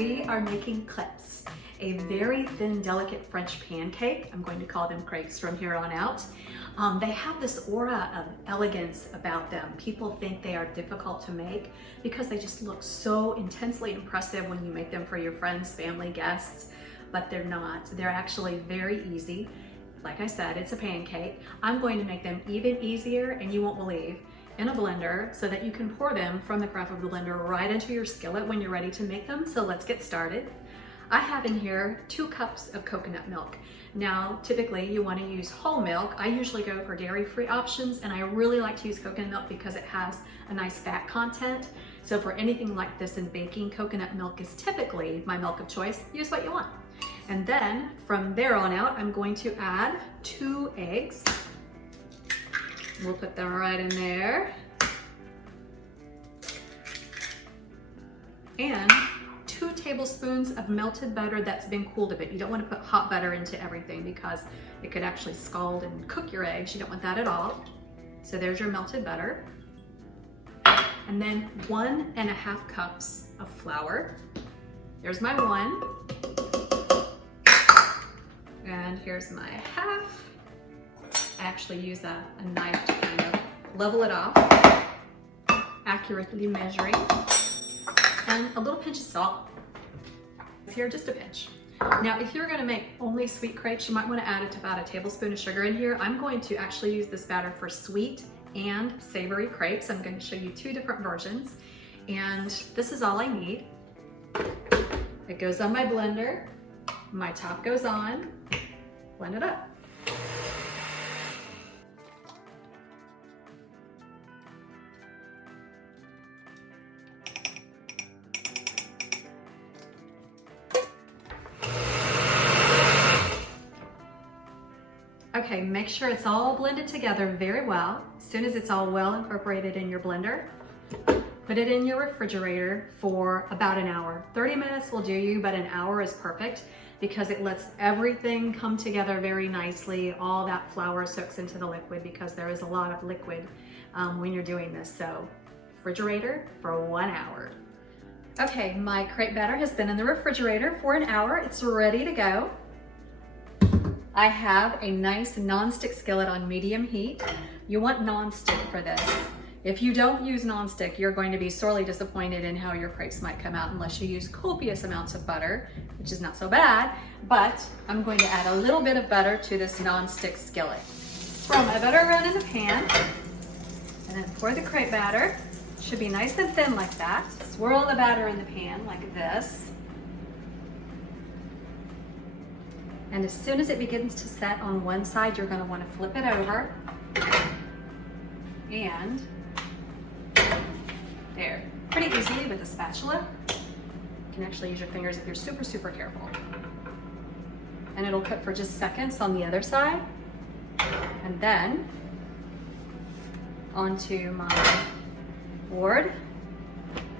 We are making crepes, a very thin, delicate French pancake. I'm going to call them crepes from here on out. They have this aura of elegance about them. People think they are difficult to make because they just look so intensely impressive when you make them for your friends, family, guests, but they're not. They're actually very easy. Like I said, it's a pancake. I'm going to make them even easier, and you won't believe, in a blender so that you can pour them from the craft of the blender right into your skillet when you're ready to make them. So let's get started. I have in here 2 cups of coconut milk. Now, typically you want to use whole milk. I usually go for dairy-free options, and I really like to use coconut milk because it has a nice fat content. So for anything like this in baking, coconut milk is typically my milk of choice. Use what you want. And then from there on out, I'm going to add 2 eggs. We'll put them right in there. And 2 tablespoons of melted butter that's been cooled a bit. You don't want to put hot butter into everything because it could actually scald and cook your eggs. You don't want that at all. So there's your melted butter. And then 1.5 cups of flour. There's my 1. And here's my half. I actually use a knife to kind of level it off, accurately measuring, and a little pinch of salt. Here, just a pinch. Now, if you're gonna make only sweet crepes, you might wanna add about a tablespoon of sugar in here. I'm going to actually use this batter for sweet and savory crepes. I'm gonna show you 2 different versions, and this is all I need. It goes on my blender, my top goes on, blend it up. Okay, make sure it's all blended together very well. As soon as it's all well incorporated in your blender, put it in your refrigerator for about an hour. 30 minutes will do you, but an hour is perfect because it lets everything come together very nicely. All that flour soaks into the liquid because there is a lot of liquid when you're doing this. So, refrigerator for 1 hour. Okay, my crepe batter has been in the refrigerator for an hour. It's ready to go. I have a nice non-stick skillet on medium heat. You want non-stick for this. If you don't use non-stick, you're going to be sorely disappointed in how your crepes might come out unless you use copious amounts of butter, which is not so bad, but I'm going to add a little bit of butter to this non-stick skillet. Throw my butter around in the pan, and then pour the crepe batter. It should be nice and thin like that. Swirl the batter in the pan like this. And as soon as it begins to set on one side, you're going to want to flip it over. And there, pretty easily with a spatula. You can actually use your fingers if you're super, super careful. And it'll cook for just seconds on the other side. And then onto my board,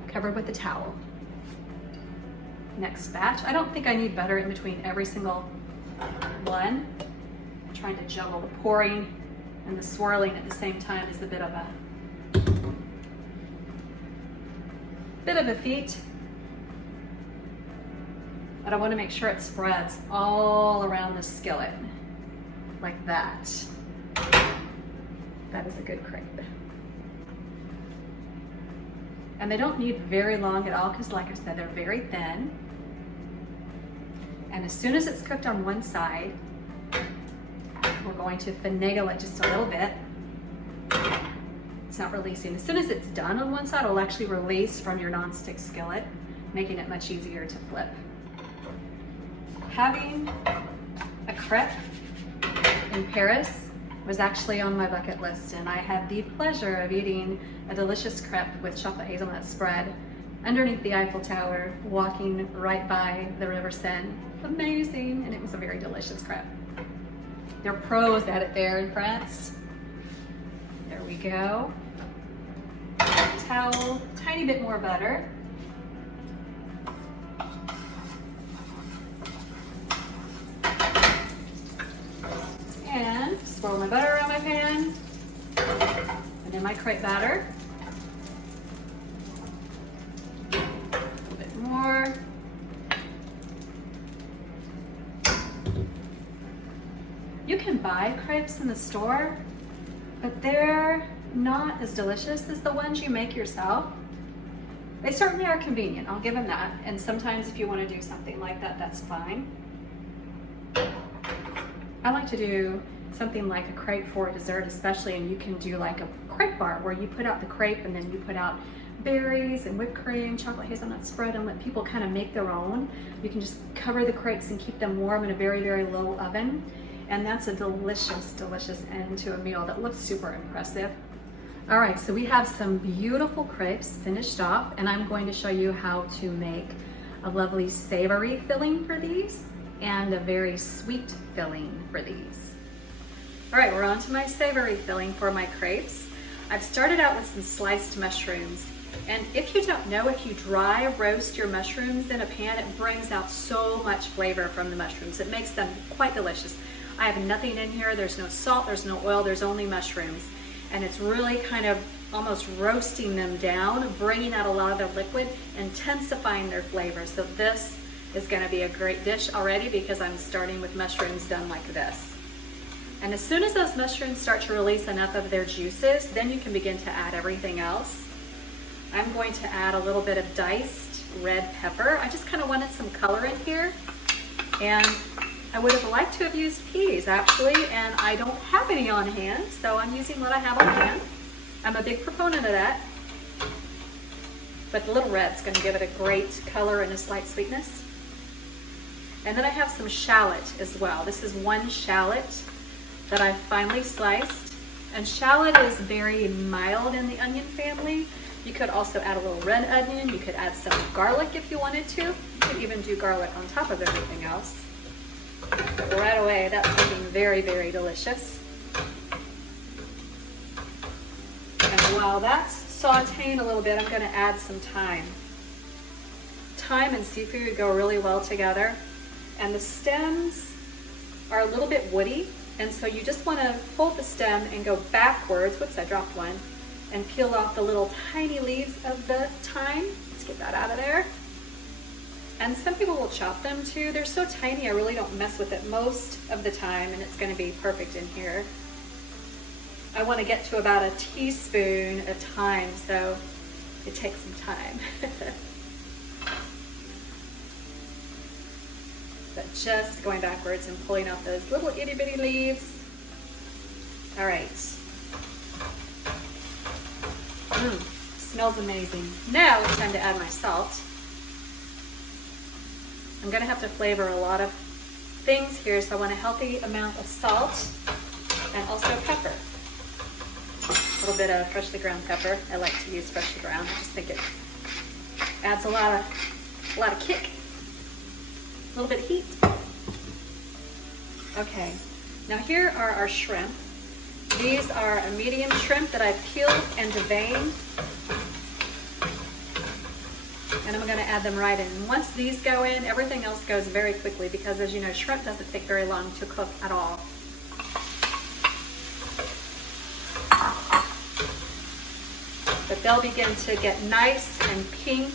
covered with a towel. Next batch. I don't think I need butter in between every single one. I'm trying to juggle the pouring and the swirling at the same time is a bit of a feat. But I want to make sure it spreads all around the skillet like that. That is a good crepe. And they don't need very long at all because, like I said, they're very thin. And as soon as it's cooked on one side, we're going to finagle it just a little bit. It's not releasing. As soon as it's done on one side, it'll actually release from your non-stick skillet, making it much easier to flip. Having a crepe in Paris was actually on my bucket list, and I had the pleasure of eating a delicious crepe with chocolate hazelnut spread underneath the Eiffel Tower, walking right by the River Seine. Amazing, and it was a very delicious crepe. They're pros at it there in France. There we go. Towel, tiny bit more butter. And swirl my butter around my pan. And then my crepe batter. A little bit more. buy crepes in the store, but they're not as delicious as the ones you make yourself. They certainly are convenient, I'll give them that. And sometimes if you want to do something like that, that's fine. I like to do something like a crepe for a dessert especially, and you can do like a crepe bar where you put out the crepe and then you put out berries and whipped cream, chocolate hazelnut spread, and let people kind of make their own. You can just cover the crepes and keep them warm in a very, very low oven. And that's a delicious, delicious end to a meal that looks super impressive. All right, so we have some beautiful crepes finished off, and I'm going to show you how to make a lovely savory filling for these and a very sweet filling for these. All right, we're on to my savory filling for my crepes. I've started out with some sliced mushrooms. And if you don't know, if you dry roast your mushrooms in a pan, it brings out so much flavor from the mushrooms. It makes them quite delicious. I have nothing in here. There's no salt, there's no oil, there's only mushrooms. And it's really kind of almost roasting them down, bringing out a lot of their liquid, intensifying their flavor. So this is gonna be a great dish already because I'm starting with mushrooms done like this. And as soon as those mushrooms start to release enough of their juices, then you can begin to add everything else. I'm going to add a little bit of diced red pepper. I just kind of wanted some color in here. And I would have liked to have used peas actually, and I don't have any on hand, so I'm using what I have on hand. I'm a big proponent of that. But the little red's gonna give it a great color and a slight sweetness. And then I have some shallot as well. This is one shallot that I finely sliced. And shallot is very mild in the onion family. You could also add a little red onion. You could add some garlic if you wanted to. You could even do garlic on top of everything else. But right away, that's looking very, very delicious. And while that's sauteing a little bit, I'm gonna add some thyme. Thyme and seafood go really well together. And the stems are a little bit woody. And so you just wanna hold the stem and go backwards. Whoops, I dropped one. And peel off the little tiny leaves of the thyme. Let's get that out of there. And some people will chop them too. They're so tiny, I really don't mess with it most of the time, and it's gonna be perfect in here. I wanna get to about a teaspoon of thyme, so it takes some time. But just going backwards and pulling out those little itty bitty leaves. All right. Smells amazing. Now it's time to add my salt. I'm gonna have to flavor a lot of things here, so I want a healthy amount of salt and also pepper. A little bit of freshly ground pepper. I like to use freshly ground. I just think it adds a lot of kick. A little bit of heat. Okay, now here are our shrimp. These are a medium shrimp that I've peeled and deveined. And I'm gonna add them right in. And once these go in, everything else goes very quickly because, as you know, shrimp doesn't take very long to cook at all. But they'll begin to get nice and pink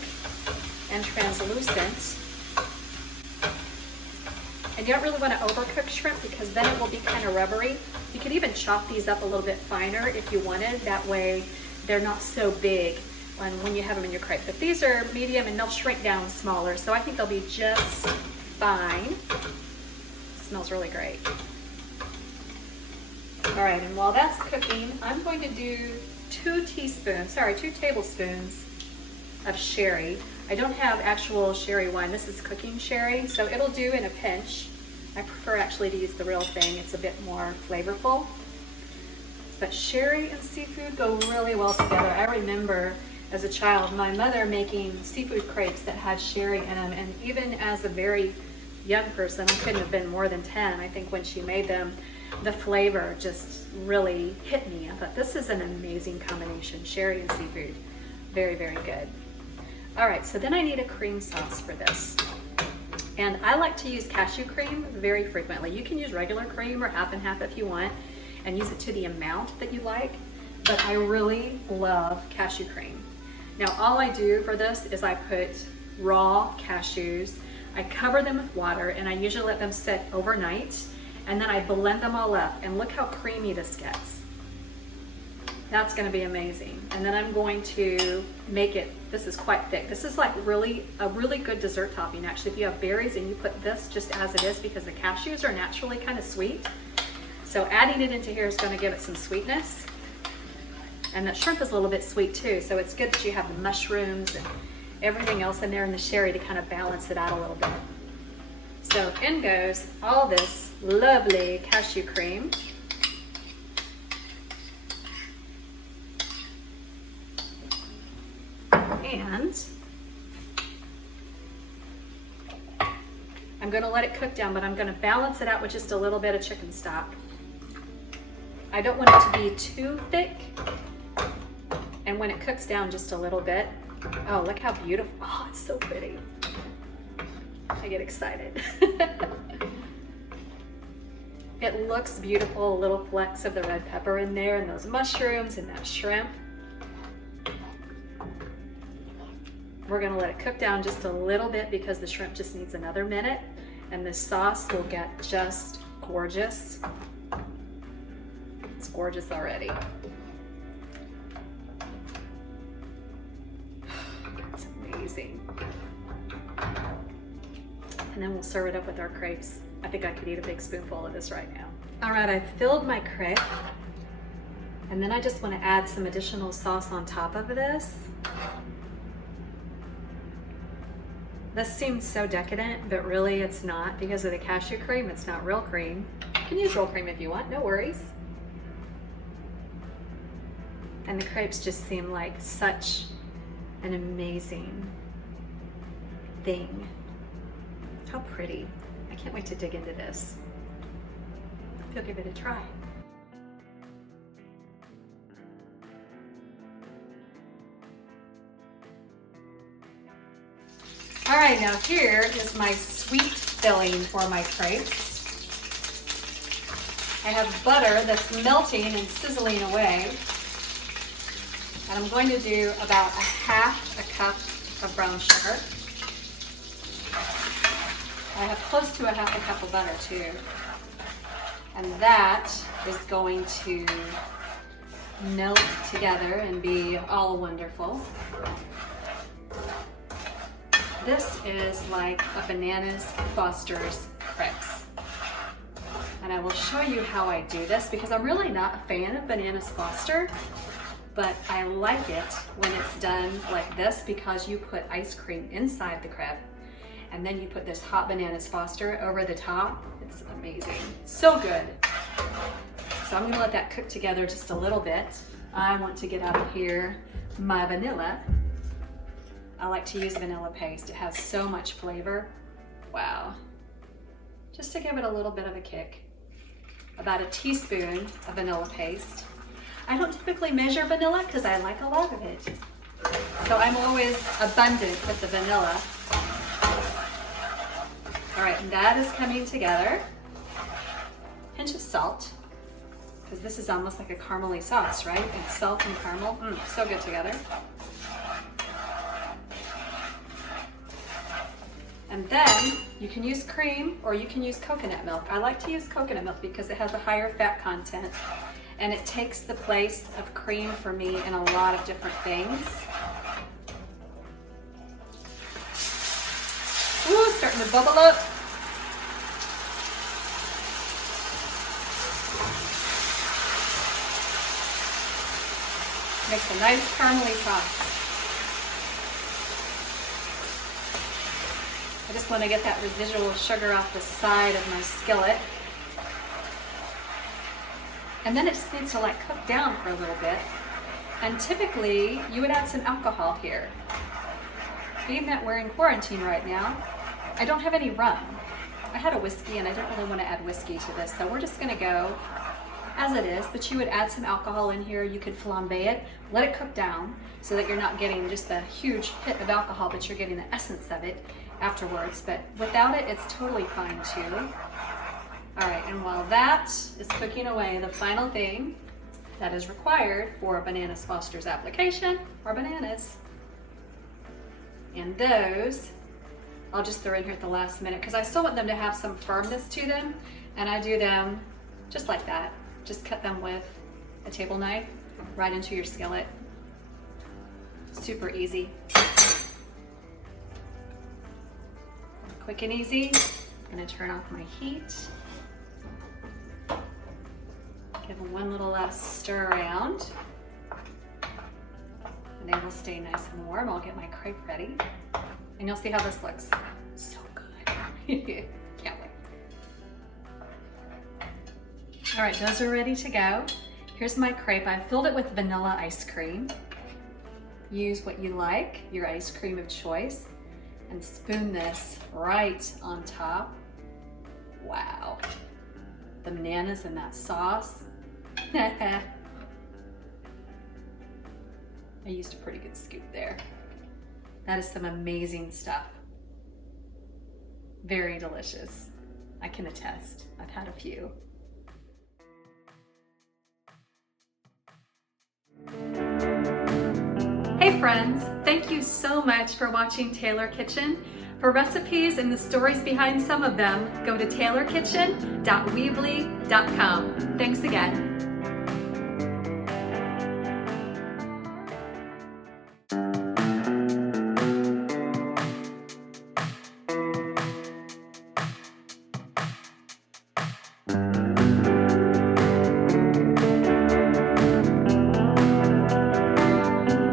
and translucent. And you don't really want to overcook shrimp because then it will be kind of rubbery. You can even chop these up a little bit finer if you wanted. That way they're not so big when you have them in your crepe. But these are medium and they'll shrink down smaller, so I think they'll be just fine. It smells really great. All right, and while that's cooking, I'm going to do 2 tablespoons of sherry. I don't have actual sherry wine. This is cooking sherry, so it'll do in a pinch. I prefer actually to use the real thing. It's a bit more flavorful. But sherry and seafood go really well together. I remember as a child, my mother making seafood crepes that had sherry in them, and even as a very young person, I couldn't have been more than 10, I think, when she made them, the flavor just really hit me. I thought, this is an amazing combination, sherry and seafood. Very, very good. All right, so then I need a cream sauce for this. And I like to use cashew cream very frequently. You can use regular cream or half and half if you want, and use it to the amount that you like, but I really love cashew cream. Now, all I do for this is I put raw cashews, I cover them with water, and I usually let them sit overnight, and then I blend them all up, and look how creamy this gets. That's gonna be amazing. And then I'm going to make it, this is quite thick. This is like a really good dessert topping. Actually, if you have berries and you put this just as it is, because the cashews are naturally kind of sweet. So adding it into here is gonna give it some sweetness. And that shrimp is a little bit sweet too, so it's good that you have the mushrooms and everything else in there and the sherry to kind of balance it out a little bit. So in goes all this lovely cashew cream. And I'm gonna let it cook down, but I'm gonna balance it out with just a little bit of chicken stock. I don't want it to be too thick. And when it cooks down just a little bit, oh, look how beautiful. Oh, it's so pretty. I get excited. It looks beautiful, little flecks of the red pepper in there and those mushrooms and that shrimp. We're gonna let it cook down just a little bit because the shrimp just needs another minute, and this sauce will get just gorgeous. It's gorgeous already. It's amazing. And then we'll serve it up with our crepes. I think I could eat a big spoonful of this right now. All right, I've filled my crepe, and then I just want to add some additional sauce on top of this. This seems so decadent, but really it's not because of the cashew cream. It's not real cream. You can use real cream if you want, no worries. And the crepes just seem like such an amazing thing. How pretty. I can't wait to dig into this. I'll give it a try. All right, now here is my sweet filling for my crepes. I have butter that's melting and sizzling away. And I'm going to do about half a cup of brown sugar. I have close to half a cup of butter too. And that is going to melt together and be all wonderful. This is like a Bananas Foster's crepes. And I will show you how I do this because I'm really not a fan of Bananas Foster, but I like it when it's done like this because you put ice cream inside the crepe and then you put this hot Bananas Foster over the top. It's amazing, so good. So I'm gonna let that cook together just a little bit. I want to get out of here my vanilla. I like to use vanilla paste. It has so much flavor. Wow. Just to give it a little bit of a kick. About a teaspoon of vanilla paste. I don't typically measure vanilla because I like a lot of it. So I'm always abundant with the vanilla. All right, and that is coming together. Pinch of salt, because this is almost like a caramely sauce, right? And salt and caramel, so good together. And then you can use cream or you can use coconut milk. I like to use coconut milk because it has a higher fat content and it takes the place of cream for me in a lot of different things. Ooh, starting to bubble up. Makes a nice caramely sauce. I just want to get that residual sugar off the side of my skillet. And then it just needs to like cook down for a little bit. And typically you would add some alcohol here. Being that we're in quarantine right now, I don't have any rum. I had a whiskey and I don't really want to add whiskey to this, so we're just going to go as it is, but you would add some alcohol in here. You could flambe it, let it cook down so that you're not getting just a huge hit of alcohol, but you're getting the essence of it afterwards. But without it, it's totally fine too. All right, and while that is cooking away, the final thing that is required for Bananas Foster's application are bananas. And those, I'll just throw in here at the last minute because I still want them to have some firmness to them, And I do them just like that. Just cut them with a table knife right into your skillet. Super easy. Quick and easy. I'm gonna turn off my heat. Give them one little last stir around. And they will stay nice and warm. I'll get my crepe ready. And you'll see how this looks. So good. Can't wait. All right, those are ready to go. Here's my crepe. I filled it with vanilla ice cream. Use what you like, your ice cream of choice, and spoon this right on top. Wow. The bananas in that sauce. I used a pretty good scoop there. That is some amazing stuff. Very delicious. I can attest. I've had a few. Hey friends, thank you so much for watching Taylor Kitchen. For recipes and the stories behind some of them, go to taylorkitchen.weebly.com. Thanks again.